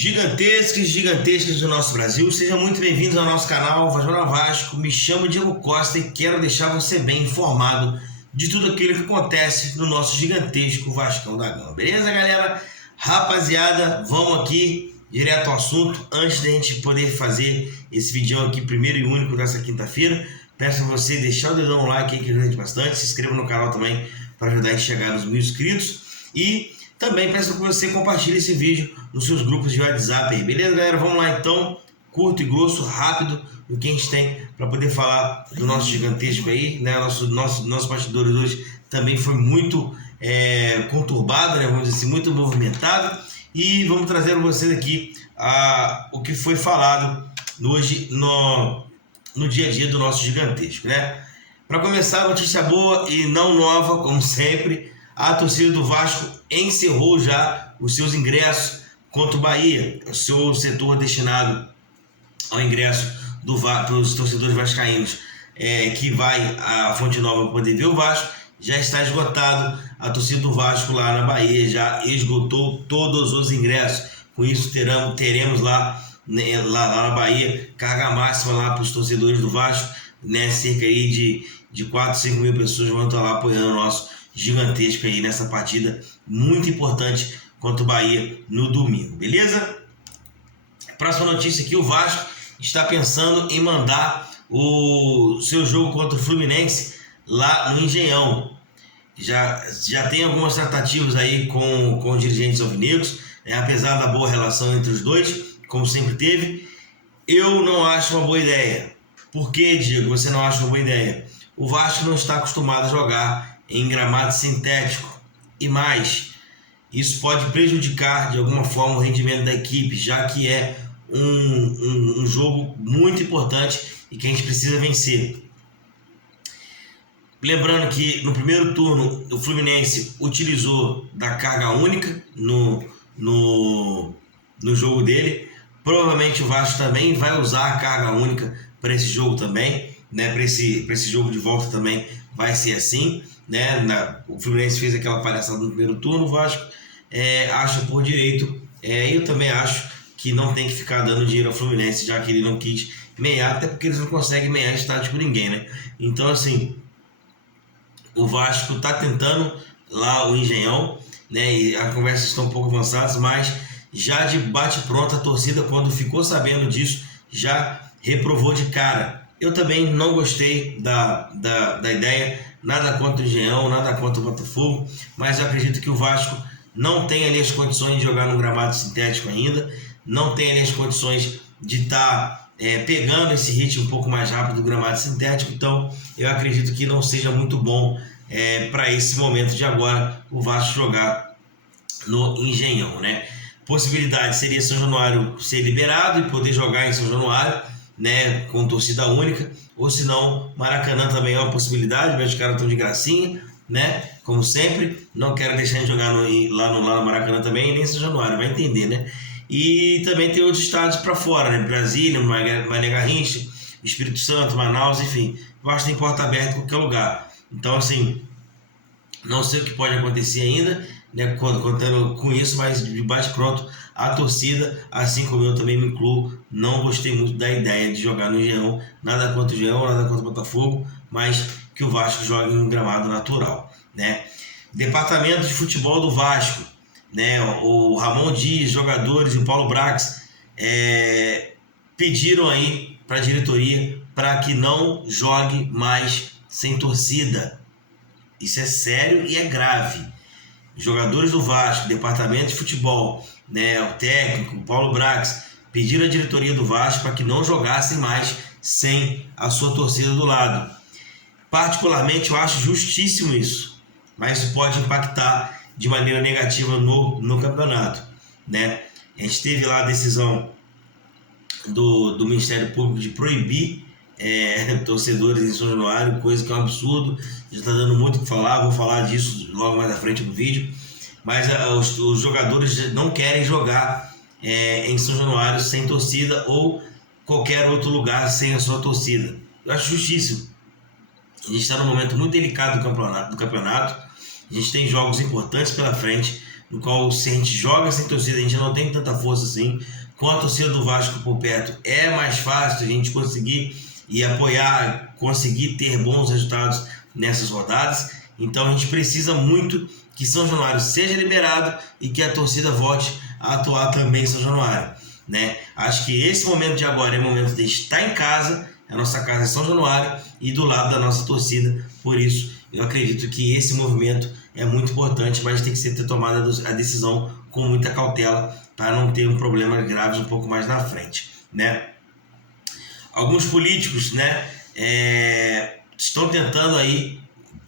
Gigantescas do nosso Brasil, sejam muito bem-vindos ao nosso canal Vasco Vasco. Me chamo Diego Costa e quero deixar você bem informado de tudo aquilo que acontece no nosso gigantesco Vascão da Gama. Beleza, galera? Rapaziada, vamos aqui direto ao assunto. Antes da gente poder fazer esse vídeo aqui, primeiro e único dessa quinta-feira, peço a você deixar o dedão no like aí, que ajuda a gente bastante. Se inscreva no canal também para ajudar a gente a chegar nos 1000 inscritos. E também peço que você compartilhe esse vídeo nos seus grupos de WhatsApp aí, beleza, galera? Vamos lá então, curto e grosso, rápido, o que a gente tem para poder falar do nosso gigantesco aí, né? Nosso bastidores hoje também foi muito conturbado, né? Vamos dizer assim, muito movimentado, e vamos trazer para vocês aqui o que foi falado hoje no dia a dia do nosso gigantesco, né? Para começar, notícia boa e não nova, como sempre, a torcida do Vasco encerrou já os seus ingressos contra o Bahia. O seu setor destinado ao ingresso para os torcedores vascaínos, que vai à Fonte Nova poder ver o Vasco, já está esgotado. A torcida do Vasco lá na Bahia já esgotou todos os ingressos. Com isso teremos lá na Bahia carga máxima lá para os torcedores do Vasco, né? Cerca aí de 4, 5 mil pessoas vão estar lá apoiando o nosso gigantesco aí nessa partida muito importante contra o Bahia no domingo, beleza? Próxima notícia aqui: o Vasco está pensando em mandar o seu jogo contra o Fluminense lá no Engenhão. Já tem algumas tratativas aí com os dirigentes alvinegros, apesar da boa relação entre os dois, como sempre teve. Eu não acho uma boa ideia. Por que, Diego, você não acha uma boa ideia? O Vasco não está acostumado a jogar em gramado sintético, e mais, isso pode prejudicar de alguma forma o rendimento da equipe, já que é um jogo muito importante e que a gente precisa vencer. Lembrando que no primeiro turno o Fluminense utilizou da carga única no jogo dele. Provavelmente o Vasco também vai usar a carga única para esse jogo também, né? Para esse jogo de volta também vai ser assim, né? O Fluminense fez aquela palhaçada no primeiro turno, o Vasco acha por direito. Eu também acho que não tem que ficar dando dinheiro ao Fluminense, já que ele não quis meiar, até porque eles não conseguem meiar estádio com ninguém, né? Então, assim, o Vasco está tentando lá o Engenhão, né? E as conversas estão um pouco avançadas, mas já de bate-pronto a torcida, quando ficou sabendo disso, já reprovou de cara. Eu também não gostei da ideia, nada contra o Engenhão, nada contra o Botafogo, mas eu acredito que o Vasco não tem ali as condições de jogar no gramado sintético ainda, não tem ali as condições de estar pegando esse ritmo um pouco mais rápido do gramado sintético. Então eu acredito que não seja muito bom para esse momento de agora o Vasco jogar no Engenhão, né? Possibilidade seria São Januário ser liberado e poder jogar em São Januário, né, com torcida única, ou se não, Maracanã também é uma possibilidade, mas os caras estão de gracinha, né, como sempre. Não quero deixar de jogar lá no Maracanã também, nem São Januário, vai entender, né? E também tem outros estados para fora, né? Brasília, Mané Garrincha, Espírito Santo, Manaus, enfim. Eu acho que tem porta aberta em qualquer lugar. Então, assim, não sei o que pode acontecer ainda, né, contando com isso, mas de bate-pronto a torcida, assim como eu também me incluo, não gostei muito da ideia de jogar no Engenhão. Nada contra o Engenhão, nada contra o Botafogo, mas que o Vasco jogue em um gramado natural, né? Departamento de futebol do Vasco, né? O Ramon Dias, jogadores e o Paulo Brax pediram aí para a diretoria para que não jogue mais sem torcida. Isso é sério e é grave. Jogadores do Vasco, departamento de futebol, né, o técnico, o Paulo Brax, pediram à diretoria do Vasco para que não jogassem mais sem a sua torcida do lado. Particularmente eu acho justíssimo isso, mas isso pode impactar de maneira negativa no campeonato, né? A gente teve lá a decisão do Ministério Público de proibir torcedores em São Januário, coisa que é um absurdo. Já está dando muito o que falar, vou falar disso logo mais à frente no vídeo. Mas os jogadores não querem jogar em São Januário sem torcida, ou qualquer outro lugar sem a sua torcida. Eu acho justíssimo. A gente está num momento muito delicado do campeonato. A gente tem jogos importantes pela frente, no qual se a gente joga sem torcida, a gente não tem tanta força assim. Com a torcida do Vasco por perto, é mais fácil a gente conseguir e apoiar, conseguir ter bons resultados nessas rodadas. Então a gente precisa muito que São Januário seja liberado e que a torcida volte a atuar também em São Januário, né? Acho que esse momento de agora é o momento de estar em casa, a nossa casa é São Januário e do lado da nossa torcida. Por isso eu acredito que esse movimento é muito importante, mas tem que ser tomada a decisão com muita cautela para não ter um problema grave um pouco mais na frente, né? Alguns políticos, né, estão tentando aí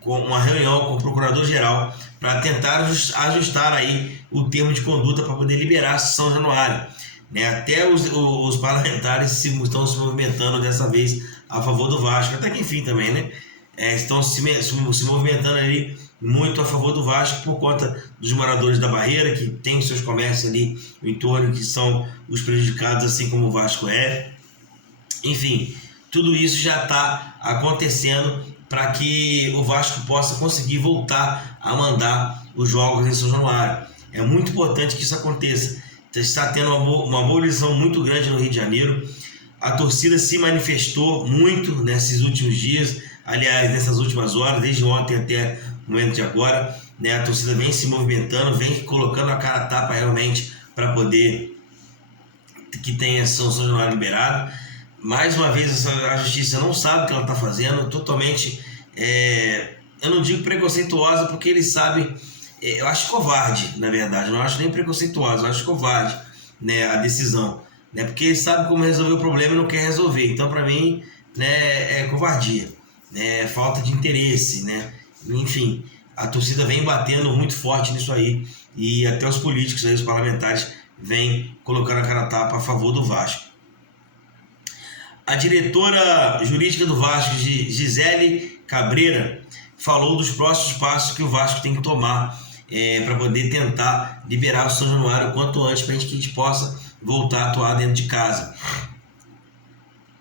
com uma reunião com o procurador-geral para tentar ajustar aí o termo de conduta para poder liberar São Januário, né? Até os parlamentares estão se movimentando dessa vez a favor do Vasco, até que enfim também, né? Estão se movimentando ali muito a favor do Vasco por conta dos moradores da Barreira, que tem seus comércios ali no entorno, que são os prejudicados, assim como o Vasco é. Enfim, tudo isso já está acontecendo para que o Vasco possa conseguir voltar a mandar os jogos em São Januário. É muito importante que isso aconteça. Está tendo uma mobilização muito grande no Rio de Janeiro. A torcida se manifestou muito nesses últimos dias, aliás, nessas últimas horas, desde ontem até o momento de agora, né? A torcida vem se movimentando, vem colocando a cara a tapa realmente para poder que tenha São Januário liberado. Mais uma vez, a justiça não sabe o que ela está fazendo, totalmente, eu não digo preconceituosa, porque ele sabe, eu acho covarde, na verdade, não acho nem preconceituosa, eu acho covarde, né, a decisão, né, porque ele sabe como resolver o problema e não quer resolver. Então, para mim, né, é covardia, né, é falta de interesse, né, enfim, a torcida vem batendo muito forte nisso aí, e até os políticos, aí, os parlamentares, vêm colocando a cara a tapa a favor do Vasco. A diretora jurídica do Vasco, Gisele Cabreira, falou dos próximos passos que o Vasco tem que tomar para poder tentar liberar o São Januário o quanto antes, para que a gente possa voltar a atuar dentro de casa.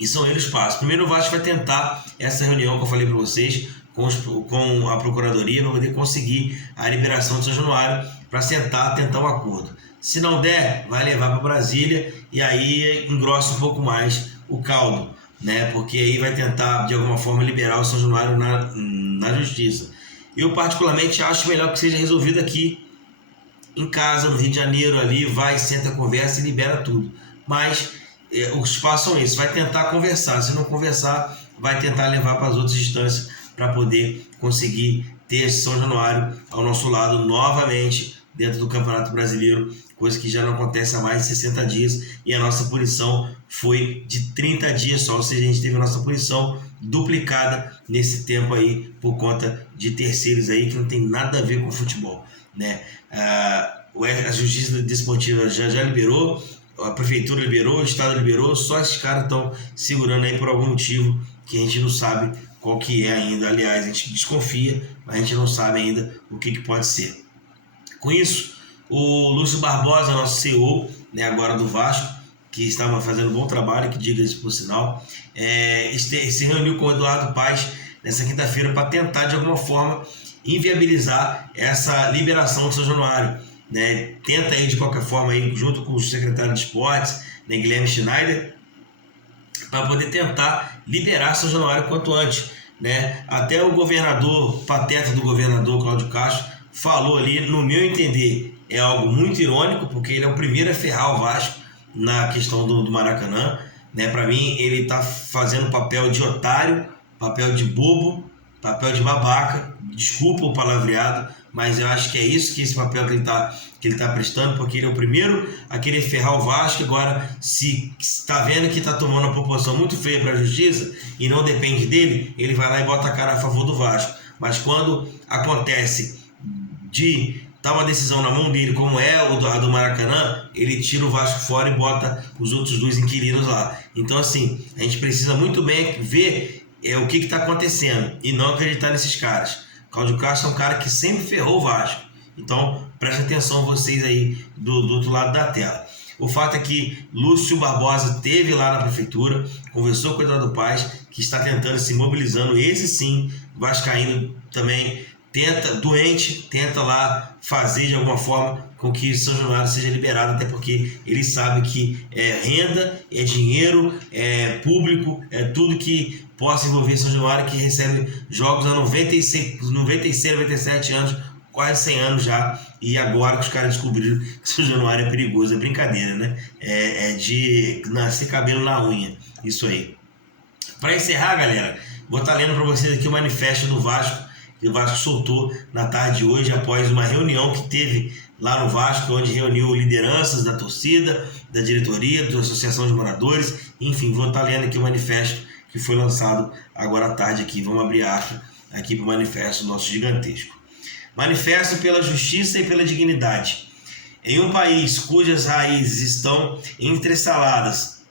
E são eles os passos. Primeiro, o Vasco vai tentar essa reunião que eu falei para vocês com a Procuradoria para poder conseguir a liberação do São Januário, para tentar um acordo. Se não der, vai levar para Brasília e aí engrossa um pouco mais o caldo, né? Porque aí vai tentar de alguma forma liberar o São Januário na justiça. Eu particularmente acho melhor que seja resolvido aqui em casa, no Rio de Janeiro, ali, vai, senta, conversa e libera tudo. Mas os passos são esses, vai tentar conversar, se não conversar, vai tentar levar para as outras instâncias para poder conseguir ter São Januário ao nosso lado novamente dentro do Campeonato Brasileiro, coisa que já não acontece há mais de 60 dias, e a nossa punição foi de 30 dias só, ou seja, a gente teve a nossa punição duplicada nesse tempo aí, por conta de terceiros aí, que não tem nada a ver com futebol, né? A Justiça Desportiva já liberou, a Prefeitura liberou, o Estado liberou, só esses caras estão segurando aí por algum motivo que a gente não sabe qual que é ainda. Aliás, a gente desconfia, mas a gente não sabe ainda o que pode ser. Com isso, o Lúcio Barbosa, nosso CEO, né, agora do Vasco, que estava fazendo um bom trabalho, que diga-se por sinal, se reuniu com o Eduardo Paes nessa quinta-feira para tentar, de alguma forma, inviabilizar essa liberação do São Januário, né? Tenta aí, de qualquer forma, aí, junto com o secretário de Esportes, né, Guilherme Schneider, para poder tentar liberar São Januário quanto antes, né? Até o governador, pateta do governador Cláudio Castro, falou ali, no meu entender, é algo muito irônico, porque ele é o primeiro a ferrar o Vasco na questão do Maracanã, né? Para mim, ele está fazendo papel de otário, papel de bobo, papel de babaca, desculpa o palavreado, mas eu acho que é isso, que esse papel que ele tá prestando, porque ele é o primeiro a querer ferrar o Vasco. Agora, se está vendo que está tomando uma proporção muito feia para a justiça e não depende dele, ele vai lá e bota a cara a favor do Vasco. Mas quando acontece de tá uma decisão na mão dele, como é a do Maracanã, ele tira o Vasco fora e bota os outros dois inquilinos lá. Então, assim, a gente precisa muito bem ver o que está acontecendo e não acreditar nesses caras. Cláudio Castro é um cara que sempre ferrou o Vasco. Então, preste atenção vocês aí do outro lado da tela. O fato é que Lúcio Barbosa esteve lá na prefeitura, conversou com o Eduardo Paes, que está tentando, se mobilizando, esse sim, vascaíno também, tenta lá fazer de alguma forma com que São Januário seja liberado, até porque ele sabe que é renda, é dinheiro, é público, é tudo que possa envolver São Januário, que recebe jogos há 96, 97 anos, quase 100 anos já, e agora que os caras descobriram que São Januário é perigoso, é brincadeira, né? É de nascer cabelo na unha, isso aí. Para encerrar, galera, vou estar lendo para vocês aqui o manifesto do Vasco, que o Vasco soltou na tarde de hoje, após uma reunião que teve lá no Vasco, onde reuniu lideranças da torcida, da diretoria, da associação de moradores, enfim, vou estar lendo aqui o manifesto que foi lançado agora à tarde aqui. Vamos abrir a ata aqui para o manifesto nosso gigantesco. Manifesto pela justiça e pela dignidade. Em um país cujas raízes estão entressaladas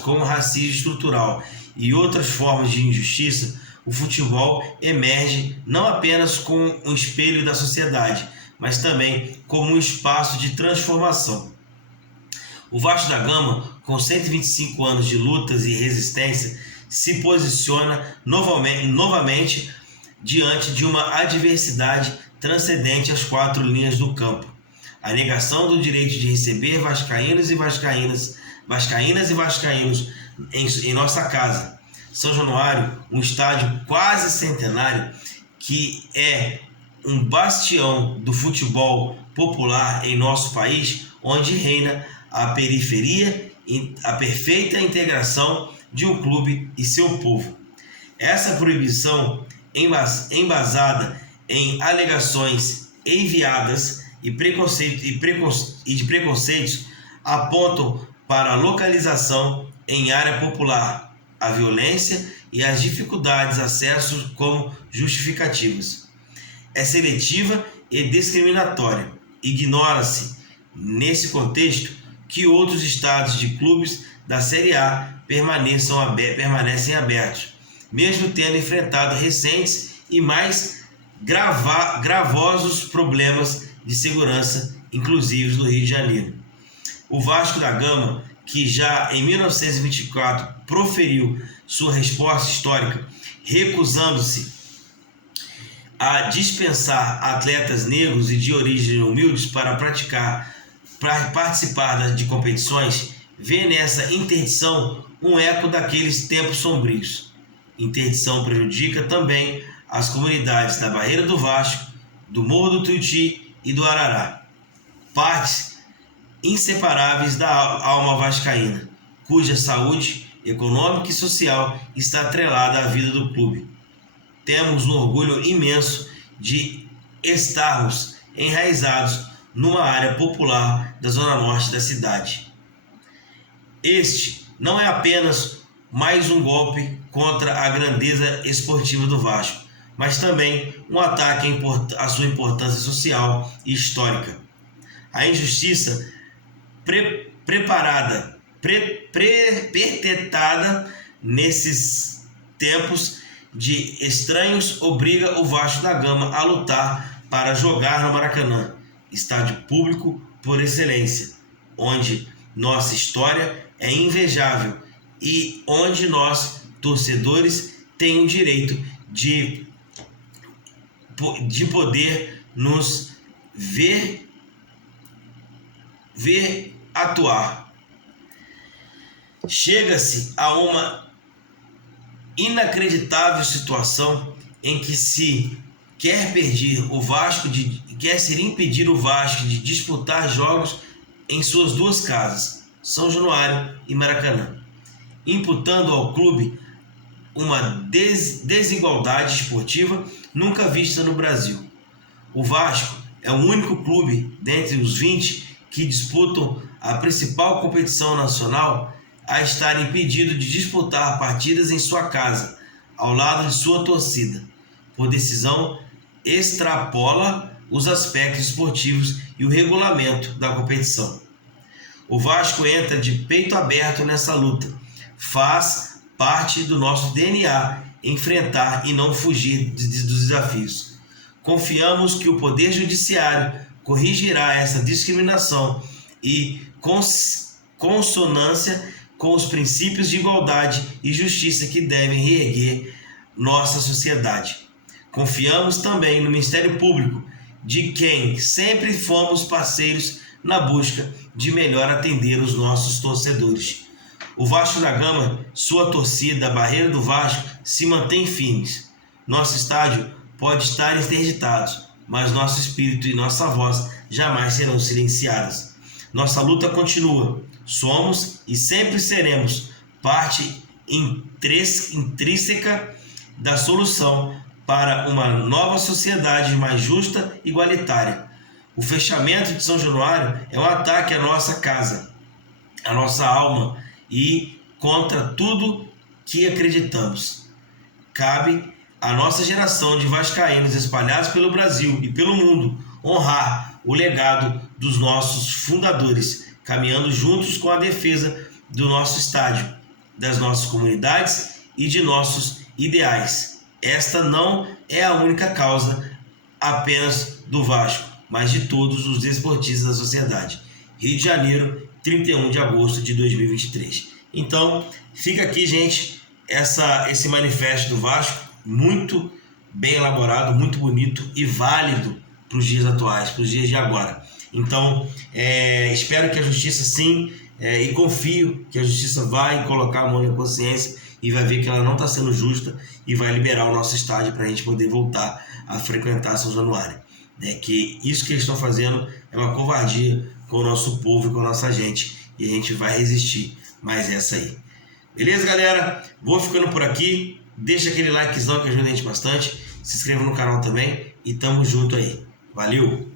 como racismo estrutural e outras formas de injustiça, o futebol emerge não apenas como um espelho da sociedade, mas também como um espaço de transformação. O Vasco da Gama, com 125 anos de lutas e resistência, se posiciona novamente diante de uma adversidade transcendente às 4 linhas do campo. A negação do direito de receber vascaínas e vascaínas em nossa casa. São Januário, um estádio quase centenário, que é um bastião do futebol popular em nosso país, onde reina a periferia e a perfeita integração de um clube e seu povo. Essa proibição, embasada em alegações enviadas e de preconceitos, apontam para a localização em área popular, a violência e as dificuldades de acesso como justificativas. É seletiva e discriminatória. Ignora-se, nesse contexto, que outros estados de clubes da Série A permanecem abertos, mesmo tendo enfrentado recentes e mais gravosos problemas de segurança, inclusive do Rio de Janeiro. O Vasco da Gama, que já em 1924 proferiu sua resposta histórica, recusando-se a dispensar atletas negros e de origem humildes para participar de competições, vê nessa interdição um eco daqueles tempos sombrios. Interdição prejudica também as comunidades da Barreira do Vasco, do Morro do Tuiuti e do Arará, partes inseparáveis da alma vascaína, cuja saúde econômica e social está atrelada à vida do clube. Temos um orgulho imenso de estarmos enraizados numa área popular da zona norte da cidade. Este não é apenas mais um golpe contra a grandeza esportiva do Vasco, mas também um ataque à sua importância social e histórica. A injustiça perpetrada nesses tempos de estranhos obriga o Vasco da Gama a lutar para jogar no Maracanã, estádio público por excelência, onde nossa história é invejável e onde nós, torcedores, temos o direito de poder nos ver atuar. Chega-se a uma inacreditável situação em que se quer ser impedir o Vasco de disputar jogos em suas duas casas, São Januário e Maracanã, imputando ao clube uma desigualdade esportiva nunca vista no Brasil. O Vasco é o único clube dentre os 20 que disputam a principal competição nacional a estar impedido de disputar partidas em sua casa, ao lado de sua torcida. Por decisão, extrapola os aspectos esportivos e o regulamento da competição. O Vasco entra de peito aberto nessa luta. Faz parte do nosso DNA enfrentar e não fugir dos desafios. Confiamos que o Poder Judiciário corrigirá essa discriminação e consonância com os princípios de igualdade e justiça que devem reerguer nossa sociedade. Confiamos também no Ministério Público, de quem sempre fomos parceiros na busca de melhor atender os nossos torcedores. O Vasco da Gama, sua torcida, a Barreira do Vasco, se mantém firmes. Nosso estádio pode estar interditado, mas nosso espírito e nossa voz jamais serão silenciadas. Nossa luta continua. Somos e sempre seremos parte intrínseca da solução para uma nova sociedade mais justa e igualitária. O fechamento de São Januário é um ataque à nossa casa, à nossa alma e contra tudo que acreditamos. Cabe à nossa geração de vascaínos espalhados pelo Brasil e pelo mundo honrar o legado dos nossos fundadores, caminhando juntos com a defesa do nosso estádio, das nossas comunidades e de nossos ideais. Esta não é a única causa apenas do Vasco, mas de todos os desportistas da sociedade. Rio de Janeiro, 31 de agosto de 2023. Então, fica aqui, gente, esse manifesto do Vasco, muito bem elaborado, muito bonito e válido para os dias atuais, para os dias de agora. Então, espero que a justiça sim, e confio que a justiça vai colocar a mão na consciência e vai ver que ela não está sendo justa e vai liberar o nosso estádio para a gente poder voltar a frequentar São Januário. Que isso que eles estão fazendo é uma covardia com o nosso povo e com a nossa gente, e a gente vai resistir mais essa aí. Beleza, galera? Vou ficando por aqui. Deixa aquele likezão que ajuda a gente bastante. Se inscreva no canal também e tamo junto aí. Valeu!